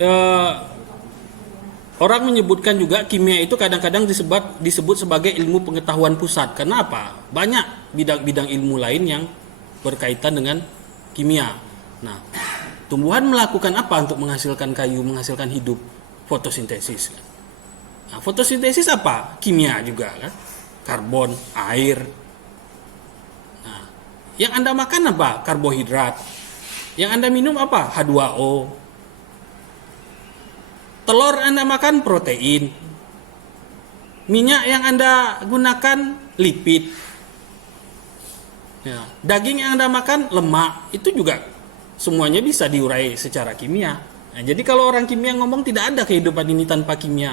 eh, orang menyebutkan juga kimia itu kadang-kadang disebut sebagai ilmu pengetahuan pusat. Kenapa? Banyak bidang-bidang ilmu lain yang berkaitan dengan kimia. Nah, tumbuhan melakukan apa untuk menghasilkan kayu, menghasilkan hidup? Fotosintesis. Nah, fotosintesis apa? Kimia juga kan? Karbon, air. Nah, yang Anda makan apa? Karbohidrat. Yang Anda minum apa? H2O. Telur Anda makan protein. Minyak yang Anda gunakan lipid. Ya, daging yang Anda makan lemak. Itu juga semuanya bisa diurai secara kimia. Nah, jadi kalau orang kimia ngomong tidak ada kehidupan ini tanpa kimia.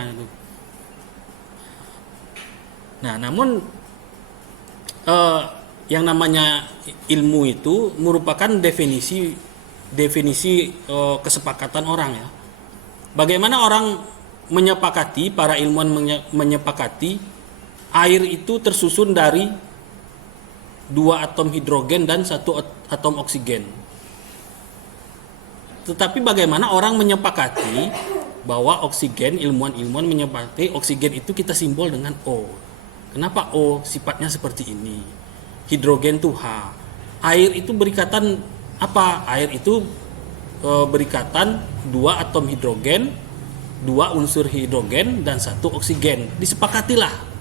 Nah, namun yang namanya ilmu itu merupakan definisi kesepakatan orang ya. Bagaimana orang menyepakati, para ilmuwan menyepakati air itu tersusun dari 2 atom hidrogen dan 1 atom oksigen. Tetapi bagaimana orang menyepakati bahwa oksigen, ilmuwan-ilmuwan menyepakati oksigen itu kita simbol dengan O. Kenapa O? Sifatnya seperti ini. Hidrogen itu H. Air itu berikatan apa? Air itu berikatan 2 atom hidrogen, 2 unsur hidrogen dan 1 oksigen. Disepakatilah.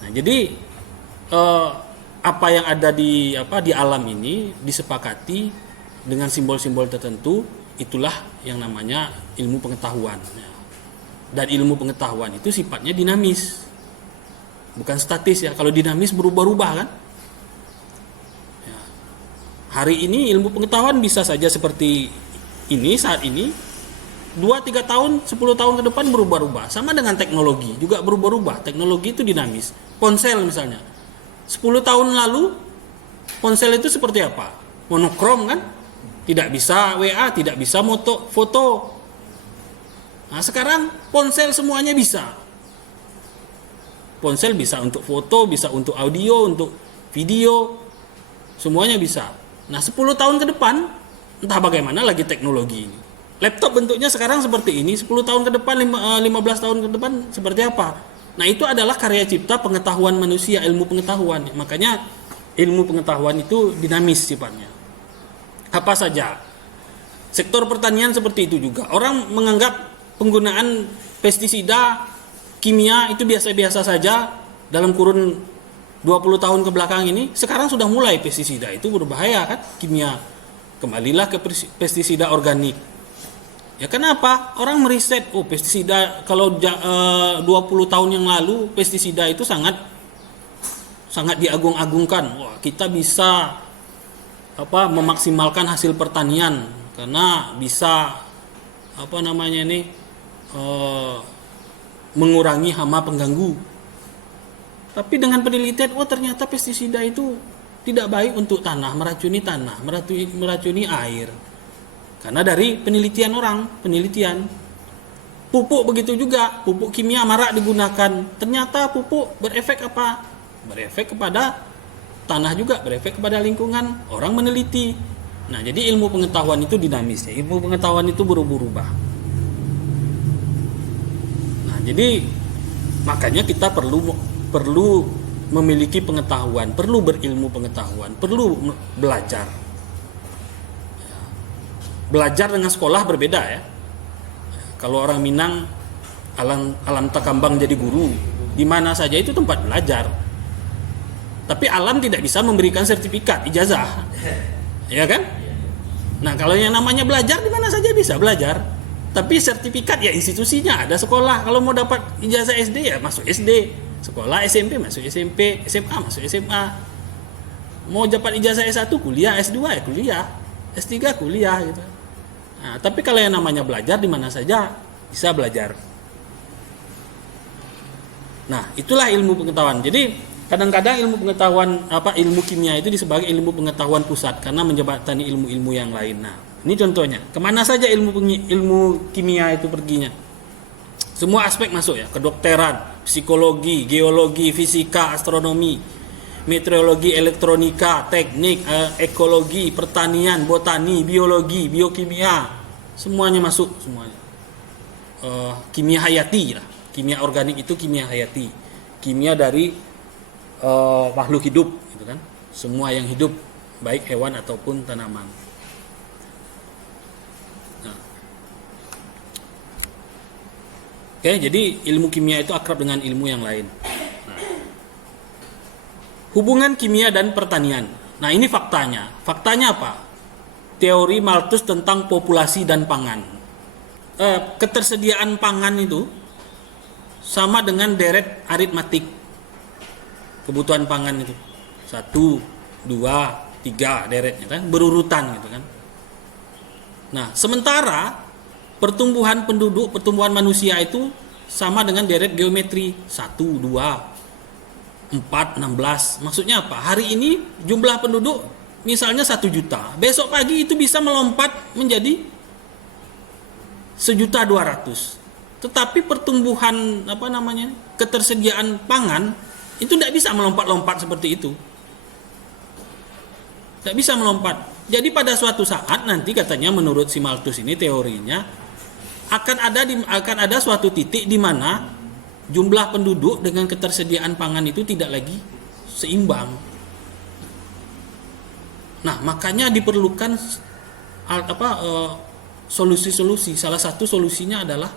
Nah jadi apa yang ada di alam ini disepakati dengan simbol-simbol tertentu, itulah yang namanya ilmu pengetahuan. Dan ilmu pengetahuan itu sifatnya dinamis, bukan statis ya. Kalau dinamis berubah-ubah kan. Ya. Hari ini ilmu pengetahuan bisa saja seperti ini saat ini, 2-3 tahun, 10 tahun ke depan berubah-ubah. Sama dengan teknologi juga berubah-ubah. Teknologi itu dinamis. Ponsel misalnya, 10 tahun lalu ponsel itu seperti apa? Monokrom kan? Tidak bisa WA, tidak bisa foto. Nah, sekarang ponsel semuanya bisa. Ponsel bisa untuk foto, bisa untuk audio, untuk video. Semuanya bisa. Nah, 10 tahun ke depan entah bagaimana lagi teknologi ini. Laptop bentuknya sekarang seperti ini, 10 tahun ke depan, 15 tahun ke depan seperti apa? Nah, itu adalah karya cipta pengetahuan manusia, ilmu pengetahuan. Makanya ilmu pengetahuan itu dinamis sifatnya. Apa saja? Sektor pertanian seperti itu juga. Orang menganggap penggunaan pestisida kimia itu biasa-biasa saja dalam kurun 20 tahun ke belakang ini. Sekarang sudah mulai pestisida itu berbahaya kan, kimia. Kembalilah ke pestisida organik. Ya kenapa? Orang meriset, pestisida kalau 20 tahun yang lalu pestisida itu sangat diagung-agungkan. Wah, kita bisa memaksimalkan hasil pertanian karena bisa mengurangi hama pengganggu. Tapi dengan penelitian, ternyata pestisida itu tidak baik untuk tanah, meracuni air. Karena dari penelitian pupuk begitu juga, pupuk kimia marak digunakan. Ternyata pupuk berefek apa? Berefek kepada tanah juga, berefek kepada lingkungan. Orang meneliti. Nah, jadi ilmu pengetahuan itu dinamis ya. Ilmu pengetahuan itu berubah-ubah. Nah, jadi makanya kita perlu memiliki pengetahuan, perlu berilmu pengetahuan, perlu belajar. Belajar dengan sekolah berbeda ya. Kalau orang Minang alam takambang jadi guru, di mana saja itu tempat belajar. Tapi alam tidak bisa memberikan sertifikat, ijazah. Ya kan? Nah, kalau yang namanya belajar di mana saja bisa belajar. Tapi sertifikat ya institusinya, ada sekolah. Kalau mau dapat ijazah SD ya masuk SD. Sekolah SMP masuk SMP, SMA masuk SMA. Mau dapat ijazah S1 kuliah, S2 ya kuliah, S3 kuliah gitu. Nah, tapi kalau yang namanya belajar di mana saja bisa belajar. Nah, itulah ilmu pengetahuan. Jadi kadang-kadang ilmu kimia itu disebut ilmu pengetahuan pusat karena menjembatani ilmu-ilmu yang lain. Nah, ini contohnya. Kemana saja ilmu kimia itu perginya? Semua aspek masuk ya, kedokteran, psikologi, geologi, fisika, astronomi. meteorologi, elektronika, teknik, ekologi, pertanian, botani, biologi, biokimia, semuanya masuk semuanya. Kimia hayati lah. Kimia organik itu kimia hayati. Kimia dari makhluk hidup gitu kan. Semua yang hidup, baik hewan ataupun tanaman. Nah. Oke, jadi ilmu kimia itu akrab dengan ilmu yang lain. Hubungan kimia dan pertanian. Nah, ini faktanya. Faktanya apa? Teori Malthus tentang populasi dan pangan. Ketersediaan pangan itu sama dengan deret aritmatik. Kebutuhan pangan itu 1, 2, 3 deretnya kan, berurutan gitu kan. Nah, sementara pertumbuhan penduduk, pertumbuhan manusia itu sama dengan deret geometri 1, 2, 4, 16. Maksudnya apa? Hari ini jumlah penduduk misalnya 1 juta. Besok pagi itu bisa melompat menjadi 1.200.000. Tetapi pertumbuhan ketersediaan pangan itu tidak bisa melompat-lompat seperti itu. Tidak bisa melompat. Jadi pada suatu saat nanti katanya menurut si Malthus ini teorinya akan ada suatu titik di mana jumlah penduduk dengan ketersediaan pangan itu tidak lagi seimbang. Nah, makanya diperlukan solusi-solusi. Salah satu solusinya adalah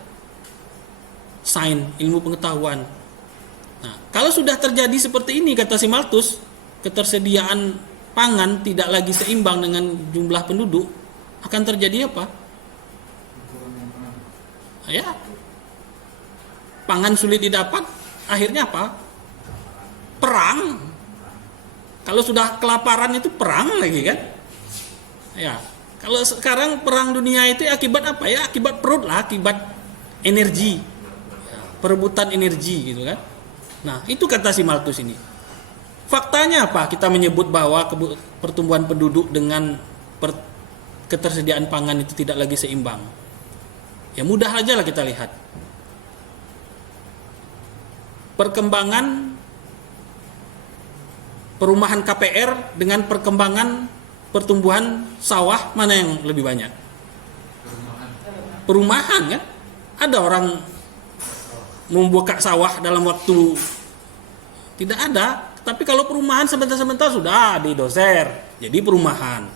sains, ilmu pengetahuan. Nah, kalau sudah terjadi seperti ini kata si Malthus, ketersediaan pangan tidak lagi seimbang dengan jumlah penduduk, akan terjadi apa? Ya, pangan sulit didapat, akhirnya apa? Perang. Kalau sudah kelaparan itu perang lagi kan? Ya, kalau sekarang perang dunia itu akibat apa ya? Akibat perut lah, akibat energi, perebutan energi gitu kan? Nah, itu kata si Malthus ini. Faktanya apa? Kita menyebut bahwa pertumbuhan penduduk dengan ketersediaan pangan itu tidak lagi seimbang. Ya mudah aja lah kita lihat. Perkembangan perumahan KPR dengan perkembangan pertumbuhan sawah, mana yang lebih banyak? Perumahan kan? Ada orang membuka sawah dalam waktu tidak ada, tapi kalau perumahan sebentar-sebentar sudah didozer jadi perumahan.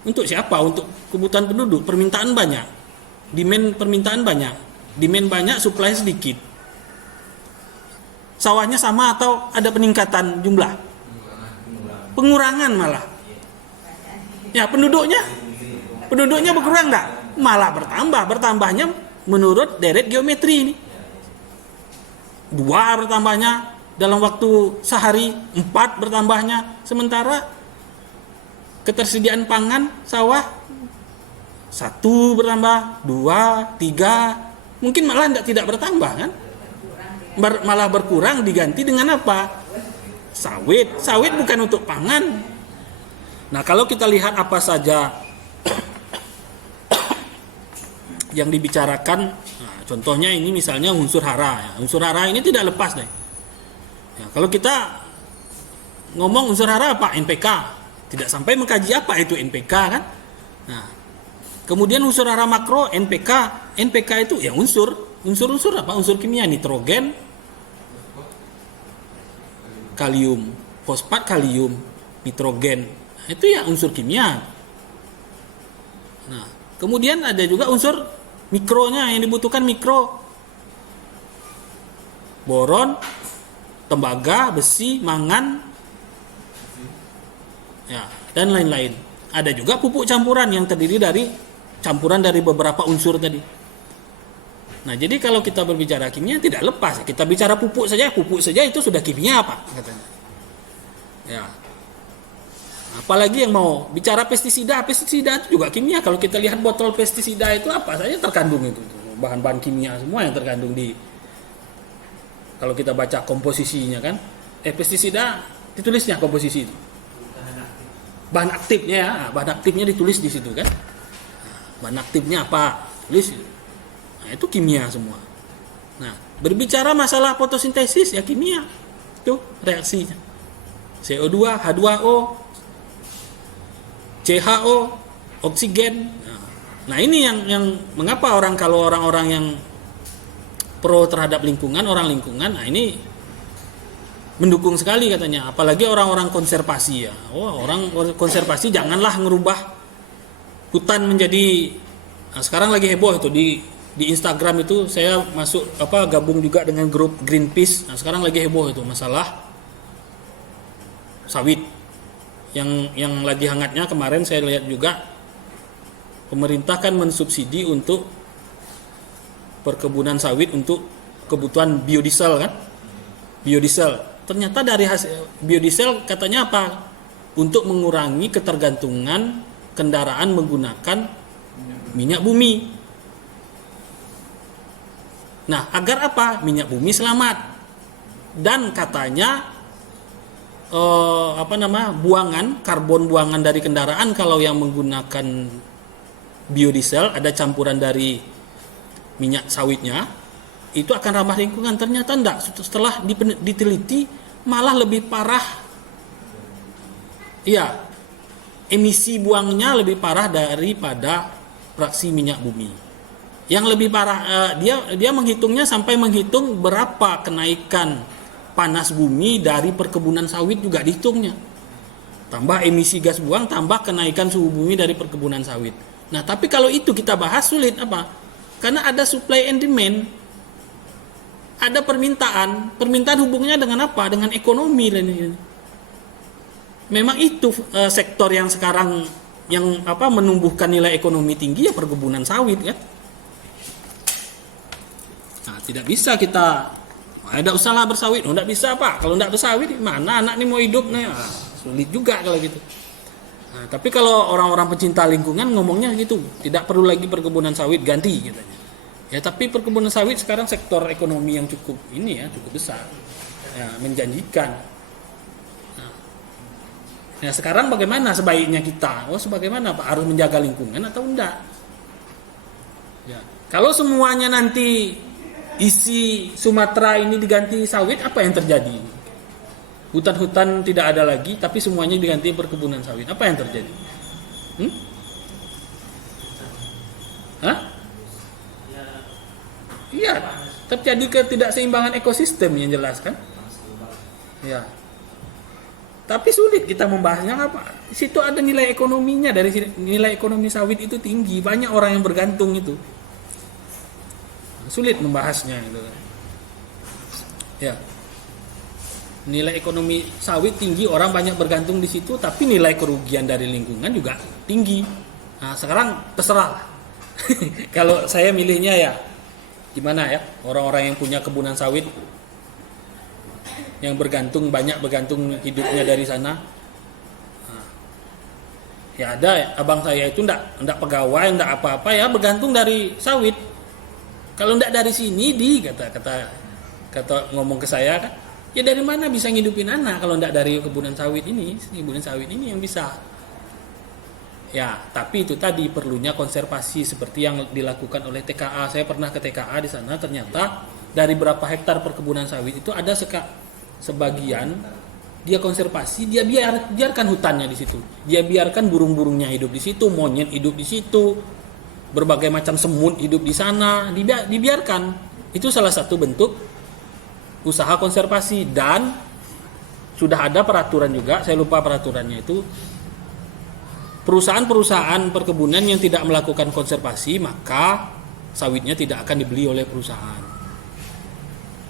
Untuk siapa? Untuk kebutuhan penduduk. Permintaan banyak, permintaan banyak, demand banyak, supply sedikit. Sawahnya sama atau ada peningkatan jumlah? Pengurangan malah. Ya, penduduknya berkurang enggak? Malah bertambah. Bertambahnya menurut deret geometri ini. 2 bertambahnya dalam waktu sehari, 4 bertambahnya. Sementara ketersediaan pangan sawah 1 bertambah, 2, 3, mungkin malah tidak bertambah kan? Malah berkurang, diganti dengan apa? Sawit bukan untuk pangan. Nah, kalau kita lihat apa saja yang dibicarakan, nah, contohnya ini misalnya unsur hara. Ya. Unsur hara ini tidak lepas deh. Ya, kalau kita ngomong unsur hara apa? NPK. Tidak sampai mengkaji apa itu NPK kan? Nah, kemudian unsur hara makro, NPK. NPK itu ya unsur apa? Unsur kimia, nitrogen, kalium, fosfat, kalium, nitrogen. Nah, itu ya unsur kimia. Nah, kemudian ada juga unsur mikronya yang dibutuhkan mikro. Boron, tembaga, besi, mangan, ya, dan lain-lain. Ada juga pupuk campuran yang terdiri dari campuran dari beberapa unsur tadi. Nah, jadi kalau kita berbicara kimia tidak lepas. Kita bicara pupuk saja itu sudah kimia apa katanya. Ya. Apalagi yang mau bicara pestisida itu juga kimia. Kalau kita lihat botol pestisida itu apa saja terkandung itu. Bahan-bahan kimia semua yang terkandung di, kalau kita baca komposisinya kan. Pestisida ditulisnya komposisi itu. Bahan aktifnya ya, bahan aktifnya ditulis di situ kan. Bahan aktifnya apa? Tulis. Nah, itu kimia semua. Nah, berbicara masalah fotosintesis ya kimia. Itu reaksinya. CO2, H2O, CHO, oksigen. Nah ini yang mengapa kalau orang-orang yang pro terhadap lingkungan, orang lingkungan, nah ini mendukung sekali katanya. Apalagi orang-orang konservasi ya. Orang konservasi janganlah ngerubah hutan menjadi. Nah, sekarang lagi heboh itu di Instagram itu saya masuk gabung juga dengan grup Greenpeace. Nah sekarang lagi heboh itu masalah sawit. Yang lagi hangatnya kemarin saya lihat juga pemerintah kan mensubsidi untuk perkebunan sawit untuk kebutuhan biodiesel kan. Biodiesel. Ternyata dari hasil biodiesel katanya apa? Untuk mengurangi ketergantungan kendaraan menggunakan minyak bumi. Nah, agar apa? Minyak bumi selamat. Dan katanya karbon buangan dari kendaraan kalau yang menggunakan biodiesel ada campuran dari minyak sawitnya itu akan ramah lingkungan. Ternyata enggak. Setelah diteliti malah lebih parah. Iya. Emisi buangnya lebih parah daripada fraksi minyak bumi. Yang lebih parah, dia menghitungnya sampai menghitung berapa kenaikan panas bumi dari perkebunan sawit juga dihitungnya. Tambah emisi gas buang, tambah kenaikan suhu bumi dari perkebunan sawit. Nah, tapi kalau itu kita bahas sulit apa? Karena ada supply and demand. Ada permintaan. Permintaan hubungannya dengan apa? Dengan ekonomi. Memang itu sektor yang sekarang yang menumbuhkan nilai ekonomi tinggi ya perkebunan sawit ya. Nah, tidak bisa kita ada usaha bersawit. Tidak bisa Pak. Kalau tidak bersawit mana anak ini mau hidup nih? Sulit juga kalau gitu. Nah, tapi kalau orang-orang pecinta lingkungan ngomongnya gitu, tidak perlu lagi perkebunan sawit, ganti katanya. Ya tapi perkebunan sawit sekarang sektor ekonomi yang cukup besar, ya, menjanjikan. Nah sekarang bagaimana sebaiknya kita? Sebagaimana Pak, harus menjaga lingkungan atau enggak? Ya, kalau semuanya nanti isi Sumatera ini diganti sawit, apa yang terjadi? Hutan-hutan tidak ada lagi, tapi semuanya diganti perkebunan sawit. Apa yang terjadi? Iya, terjadi ketidakseimbangan ekosistem yang jelas kan? Ya. Tapi sulit kita membahasnya apa? Di situ ada nilai ekonominya, dari nilai ekonomi sawit itu tinggi, banyak orang yang bergantung itu. Sulit membahasnya itu. Ya. Nilai ekonomi sawit tinggi, orang banyak bergantung di situ, tapi nilai kerugian dari lingkungan juga tinggi. Nah, sekarang terserah. Kalau saya milihnya ya gimana ya? Orang-orang yang punya kebunan sawit yang banyak bergantung hidupnya dari sana. Nah, ya ada abang saya itu enggak pegawai, enggak apa-apa ya, bergantung dari sawit. Kalau enggak dari sini kata ngomong ke saya kan, ya dari mana bisa ngidupin anak kalau enggak dari kebunan sawit ini yang bisa. Ya, tapi itu tadi perlunya konservasi seperti yang dilakukan oleh TKA. Saya pernah ke TKA di sana, ternyata dari berapa hektar perkebunan sawit itu ada sebagian dia konservasi, dia biarkan hutannya di situ. Dia biarkan burung-burungnya hidup di situ, monyet hidup di situ, berbagai macam semut hidup di sana, dibiarkan. Itu salah satu bentuk usaha konservasi dan sudah ada peraturan juga, saya lupa peraturannya itu. Perusahaan-perusahaan perkebunan yang tidak melakukan konservasi, maka sawitnya tidak akan dibeli oleh perusahaan.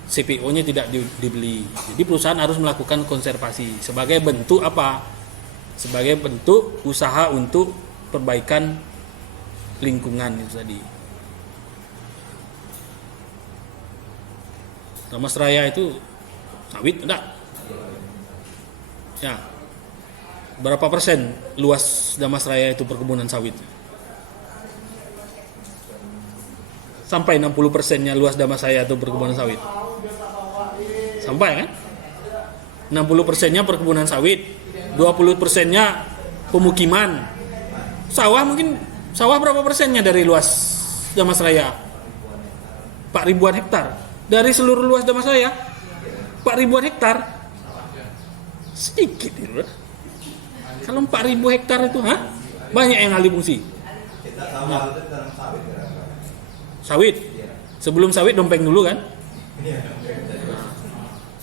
CPO-nya tidak dibeli. Jadi perusahaan harus melakukan konservasi sebagai bentuk apa? Sebagai bentuk usaha untuk perbaikan lingkungan itu tadi. Damasraya itu sawit enggak? Ya. Berapa persen luas Damasraya itu perkebunan sawit? Sampai 60%-nya luas Damasraya itu perkebunan sawit. Sampai kan? 60%-nya perkebunan sawit, 20%-nya pemukiman. Sawah berapa persennya dari luas Damasraya? 4.000-an hektar. Dari seluruh luas Damasraya 4.000-an hektar. Sedikit itu. Kalau 4.000 hektar itu, banyak yang alih fungsi. Nah, sawit. Sebelum sawit dompeng dulu kan?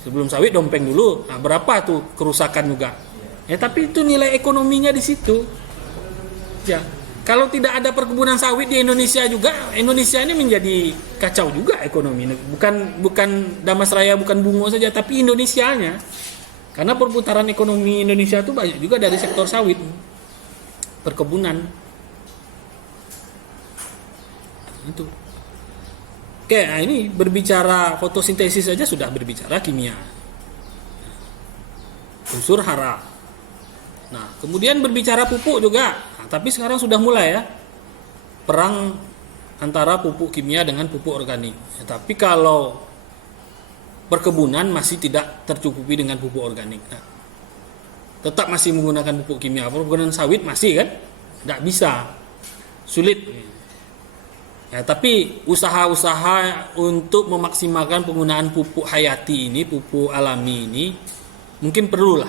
Sebelum sawit dompeng dulu. Nah, berapa tuh kerusakan juga? Tapi itu nilai ekonominya di situ. Ya, kalau tidak ada perkebunan sawit di Indonesia juga, Indonesia ini menjadi kacau juga ekonomi. Bukan Damasraya, bukan Bungo saja, tapi Indonesianya. Karena perputaran ekonomi Indonesia itu banyak juga dari sektor sawit, perkebunan. Itu. Oke, nah ini berbicara fotosintesis saja sudah berbicara kimia. Unsur hara. Nah, kemudian berbicara pupuk juga. Nah, tapi sekarang sudah mulai ya. Perang antara pupuk kimia dengan pupuk organik. Tapi kalau perkebunan masih tidak tercukupi dengan pupuk organik. Nah, tetap masih menggunakan pupuk kimia. Perkebunan sawit masih kan? Tidak bisa. Sulit. Tapi usaha-usaha untuk memaksimalkan penggunaan pupuk hayati ini, pupuk alami ini, mungkin perlulah.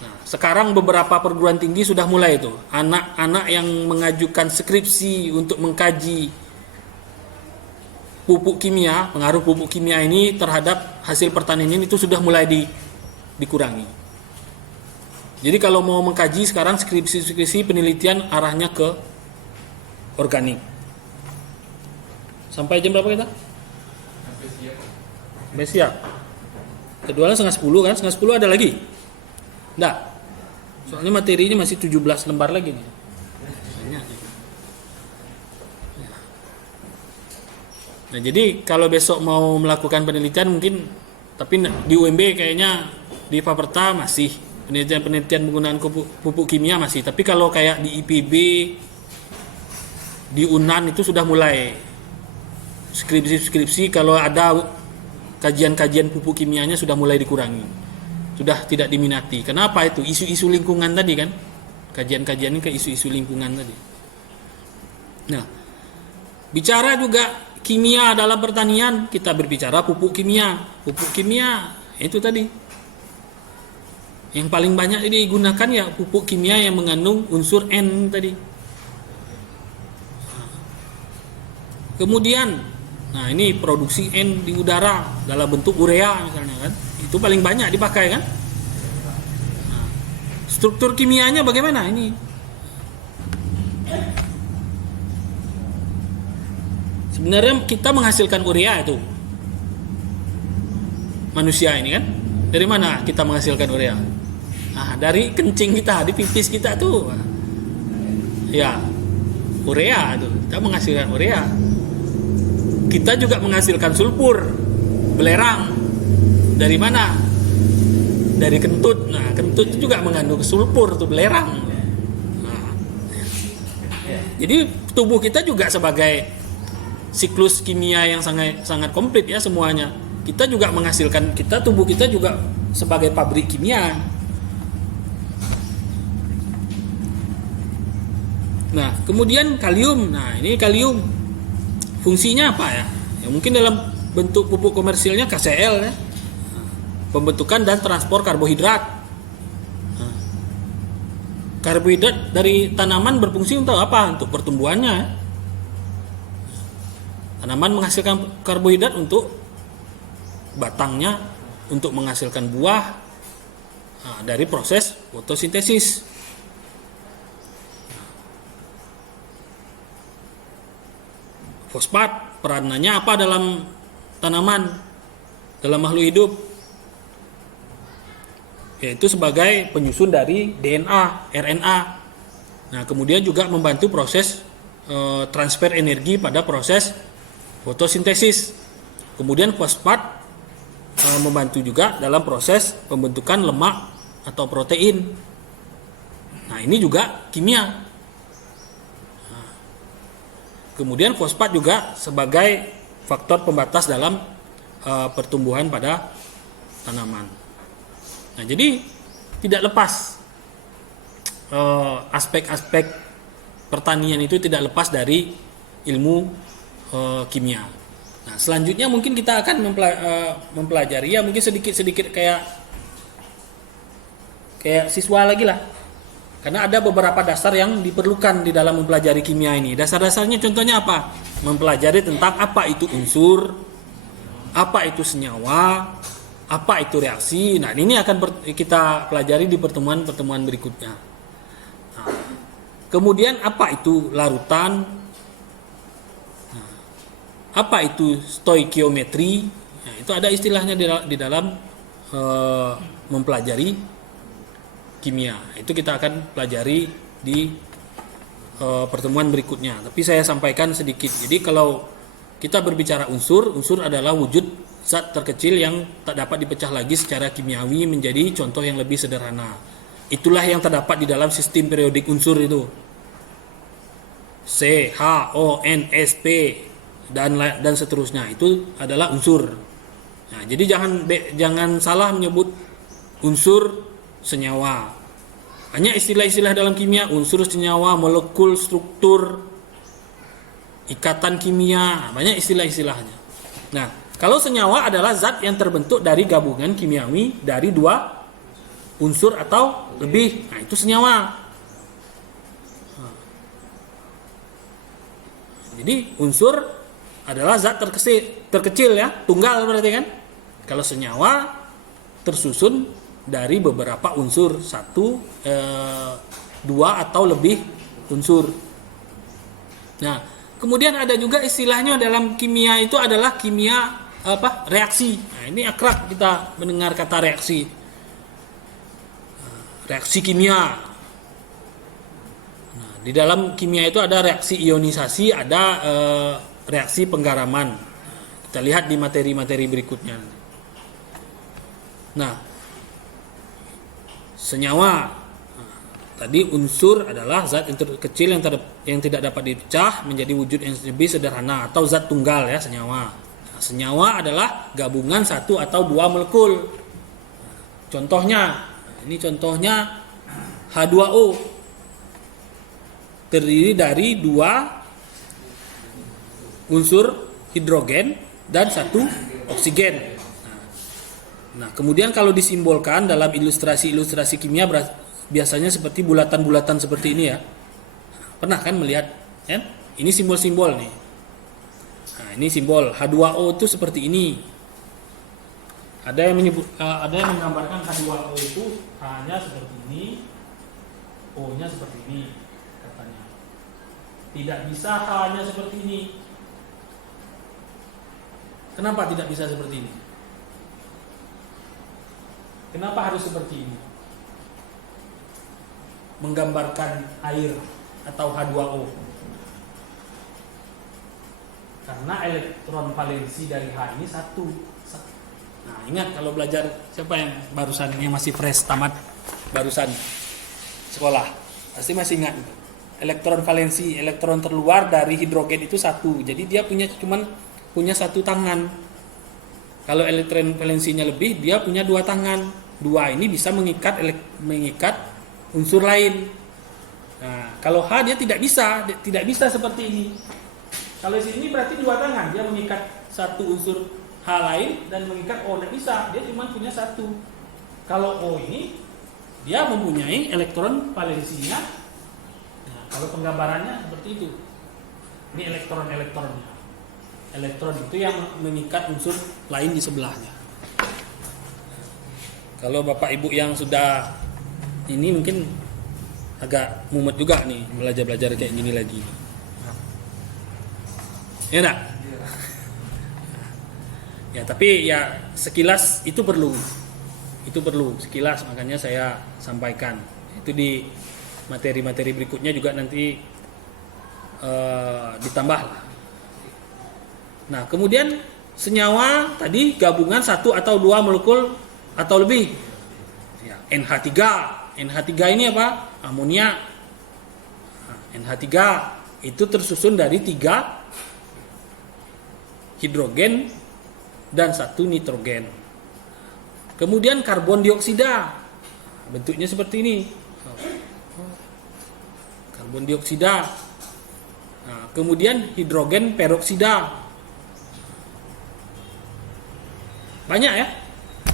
Nah, sekarang beberapa perguruan tinggi sudah mulai itu. Anak-anak yang mengajukan skripsi untuk mengkaji pupuk kimia, pengaruh pupuk kimia ini terhadap hasil pertanian ini itu sudah mulai dikurangi. Jadi kalau mau mengkaji sekarang skripsi penelitian arahnya ke organik. Sampai jam berapa kita? Sampai siap. Keduanya 9:30 kan? 9:30 ada lagi? Enggak. Soalnya materinya masih 17 lembar lagi nih. Nah, jadi kalau besok mau melakukan penelitian mungkin, tapi di UMB kayaknya di Faperta masih penelitian penggunaan pupuk kimia masih. Tapi kalau kayak di IPB, di UNAN itu sudah mulai skripsi kalau ada kajian-kajian pupuk kimianya sudah mulai dikurangi, sudah tidak diminati. Kenapa itu? Isu-isu lingkungan tadi kan, kajian-kajian ini ke isu-isu lingkungan tadi. Nah, bicara juga kimia dalam pertanian, kita berbicara pupuk kimia itu tadi yang paling banyak digunakan ya pupuk kimia yang mengandung unsur N tadi. Kemudian, nah ini produksi N di udara dalam bentuk urea misalnya kan, itu paling banyak dipakai kan. Nah, struktur kimianya bagaimana ini? Sebenarnya kita menghasilkan urea itu, manusia ini kan, dari mana kita menghasilkan urea? Nah, dari kencing kita, di pipis kita tuh, ya urea itu, kita menghasilkan urea. Kita juga menghasilkan sulfur, belerang. Dari mana? Dari kentut. Nah, kentut itu juga mengandung sulfur, tuh belerang. Nah, jadi tubuh kita juga sebagai siklus kimia yang sangat komplit ya semuanya. Kita juga menghasilkan, tubuh kita juga sebagai pabrik kimia. Nah, kemudian kalium. Nah, ini kalium. Fungsinya apa ya? Ya mungkin dalam bentuk pupuk komersilnya KCl ya. Pembentukan dan transport karbohidrat. Karbohidrat dari tanaman berfungsi untuk apa? Untuk pertumbuhannya. Tanaman menghasilkan karbohidrat untuk batangnya, untuk menghasilkan buah dari proses fotosintesis. Fosfat peranannya apa dalam tanaman, dalam makhluk hidup? Yaitu sebagai penyusun dari DNA, RNA. Nah, kemudian juga membantu proses transfer energi pada proses fotosintesis. Kemudian fosfat membantu juga dalam proses pembentukan lemak atau protein. Nah, ini juga kimia. Kemudian fosfat juga sebagai faktor pembatas dalam pertumbuhan pada tanaman. Nah, jadi tidak lepas aspek-aspek pertanian itu tidak lepas dari ilmu kimia. Nah, selanjutnya mungkin kita akan mempelajari ya mungkin sedikit-sedikit kayak siswa lagi lah. Karena ada beberapa dasar yang diperlukan di dalam mempelajari kimia ini. Dasar-dasarnya contohnya apa? Mempelajari tentang apa itu unsur, apa itu senyawa, apa itu reaksi. Nah, ini akan kita pelajari di pertemuan-pertemuan berikutnya. Nah, kemudian apa itu larutan? Nah, apa itu stoikiometri? Nah, itu ada istilahnya di dalam mempelajari kimia. Itu kita akan pelajari di pertemuan berikutnya. Tapi saya sampaikan sedikit. Jadi kalau kita berbicara unsur adalah wujud zat terkecil yang tak dapat dipecah lagi secara kimiawi menjadi contoh yang lebih sederhana. Itulah yang terdapat di dalam sistem periodik unsur itu. C, H, O, N, S, P dan seterusnya. Itu adalah unsur. Nah, jadi jangan salah menyebut unsur senyawa. Hanya istilah-istilah dalam kimia, unsur, senyawa, molekul, struktur, ikatan kimia, banyak istilah-istilahnya. Nah, kalau senyawa adalah zat yang terbentuk dari gabungan kimiawi dari dua unsur atau lebih. Nah, itu senyawa. Jadi unsur adalah zat terkecil ya, tunggal berarti kan. Kalau senyawa tersusun dari beberapa unsur, dua atau lebih unsur. Nah, kemudian ada juga istilahnya dalam kimia itu adalah kimia reaksi. Nah, ini akrab kita mendengar kata reaksi. Reaksi kimia. Nah, di dalam kimia itu ada reaksi ionisasi, ada reaksi penggaraman. Kita lihat di materi-materi berikutnya. Nah, senyawa. Tadi unsur adalah zat yang terkecil yang tidak dapat dipecah menjadi wujud yang lebih sederhana atau zat tunggal ya, senyawa. Nah, senyawa adalah gabungan satu atau dua molekul. Contohnya, ini contohnya H2O terdiri dari dua unsur hidrogen dan satu oksigen. Nah, kemudian kalau disimbolkan dalam ilustrasi kimia biasanya seperti bulatan-bulatan seperti ini ya. Pernah kan melihat? Ya? Ini simbol-simbol nih. Nah, ini simbol H2O itu seperti ini. Ada yang menggambarkan H2O itu H-nya seperti ini, O-nya seperti ini katanya. Tidak bisa H-nya seperti ini. Kenapa tidak bisa seperti ini? Kenapa harus seperti ini? Menggambarkan air atau H2O. Karena elektron valensi dari H ini satu. Nah, ingat kalau belajar, siapa yang barusan yang masih fresh tamat barusan sekolah, pasti masih ingat. Elektron valensi, elektron terluar dari hidrogen itu satu. Jadi dia punya satu tangan. Kalau elektron valensinya lebih, dia punya dua tangan. Dua ini bisa mengikat unsur lain. Nah, kalau H dia tidak bisa seperti ini. Kalau sini berarti dua tangan, dia mengikat satu unsur H lain dan mengikat O, tidak bisa. Dia cuma punya satu. Kalau O ini dia mempunyai elektron valensinya. Nah, kalau penggambarannya seperti itu. Ini elektronnya. Elektron itu yang mengikat unsur lain di sebelahnya. Kalau Bapak Ibu yang sudah ini mungkin agak mumet juga nih belajar kayak gini lagi. Ya enggak? Ya, tapi ya sekilas itu perlu sekilas, makanya saya sampaikan. Itu di materi-materi berikutnya juga nanti ditambah lah. Nah, kemudian senyawa tadi gabungan satu atau dua molekul atau lebih. Ya, NH3 ini apa? Amonia. Nah, NH3 itu tersusun dari 3 hidrogen dan 1 nitrogen. Kemudian karbon dioksida. Bentuknya seperti ini. Karbon dioksida. Nah, kemudian hidrogen peroksida. Banyak ya.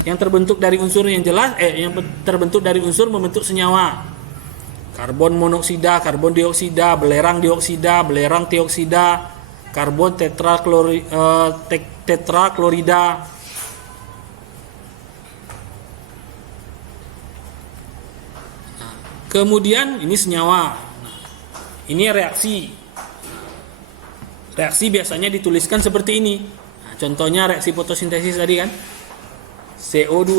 Yang terbentuk dari unsur yang jelas, yang terbentuk dari unsur membentuk senyawa. Karbon monoksida, karbon dioksida, belerang dioksida, belerang tioksida, karbon tetraklorida. Nah, kemudian ini senyawa. Nah, ini reaksi. Reaksi biasanya dituliskan seperti ini. Nah, contohnya reaksi fotosintesis tadi kan. CO2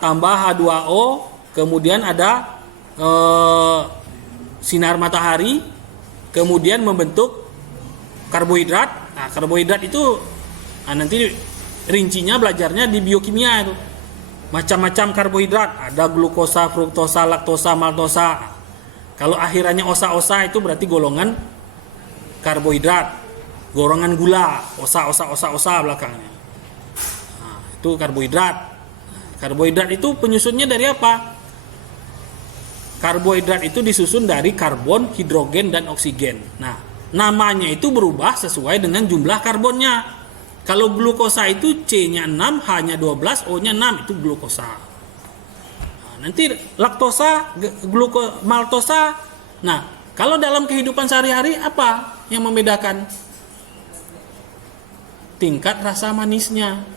tambah H2O, kemudian ada sinar matahari, kemudian membentuk karbohidrat. Nah, karbohidrat itu nanti rincinya belajarnya di biokimia itu. Macam-macam karbohidrat, ada glukosa, fruktosa, laktosa, maltosa. Kalau akhirannya osa-osa itu berarti golongan karbohidrat, golongan gula, osa belakangnya. Nah, itu karbohidrat. Karbohidrat itu penyusunnya dari apa? Karbohidrat itu disusun dari karbon, hidrogen, dan oksigen. Nah, namanya itu berubah sesuai dengan jumlah karbonnya. Kalau glukosa itu C-nya 6, H-nya 12, O-nya 6, itu glukosa. Nah, nanti laktosa, maltosa. Nah, kalau dalam kehidupan sehari-hari apa yang membedakan? Tingkat rasa manisnya.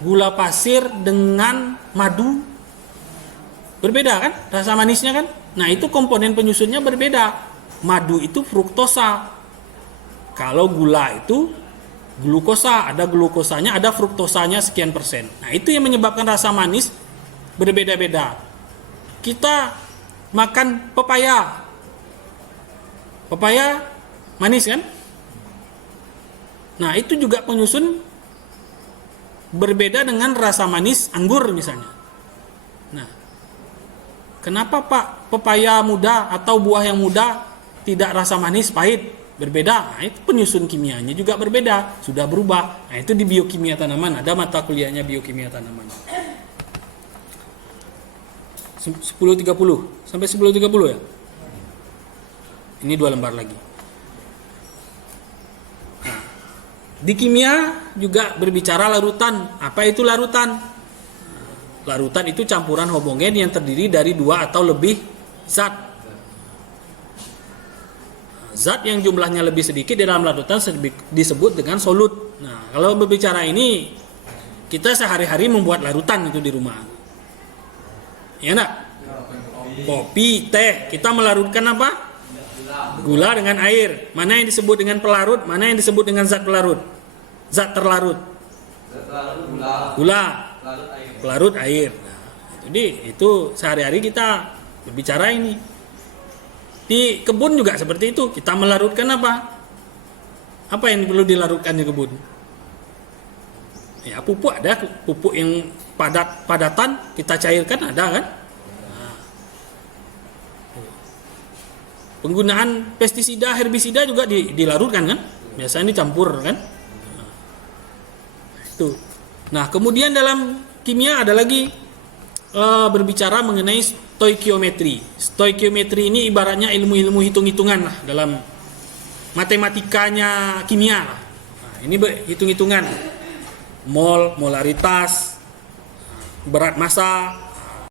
Gula pasir dengan madu berbeda kan rasa manisnya kan. Nah, itu komponen penyusunnya berbeda. Madu itu fruktosa, kalau gula itu glukosa, ada glukosanya, ada fruktosanya sekian persen. Nah, itu yang menyebabkan rasa manis berbeda-beda. Kita makan pepaya manis kan. Nah, itu juga penyusun berbeda dengan rasa manis anggur misalnya. Nah, kenapa Pak pepaya muda atau buah yang muda tidak rasa manis, pahit, berbeda? Nah, itu penyusun kimianya juga berbeda, sudah berubah. Nah, itu di biokimia tanaman, ada mata kuliahnya biokimia tanaman. 10.30 sampai 10.30 ya. Ini 2 lembar lagi. Di kimia juga berbicara larutan. Apa itu larutan? Larutan itu campuran homogen yang terdiri dari 2 atau lebih zat. Zat yang jumlahnya lebih sedikit di dalam larutan disebut dengan solut. Nah, kalau berbicara ini, kita sehari-hari membuat larutan itu di rumah. Ya enggak? Kopi, teh, kita melarutkan apa? Gula dengan air. Mana yang disebut dengan pelarut, mana yang disebut dengan zat pelarut? Zat terlarut. Gula. Pelarut air. Nah, jadi itu sehari-hari kita berbicara ini. Di kebun juga seperti itu. Kita melarutkan apa? Apa yang perlu dilarutkan di kebun? Ya, pupuk ada, pupuk yang padatan kita cairkan ada kan? Penggunaan pestisida, herbisida juga dilarutkan kan? Biasanya dicampur kan? Nah, itu. Nah, kemudian dalam kimia ada lagi berbicara mengenai stoikiometri. Stoikiometri ini ibaratnya ilmu-ilmu hitung-hitungan lah dalam matematikanya kimia. Nah, ini hitung-hitungan. Mol, molaritas, berat massa,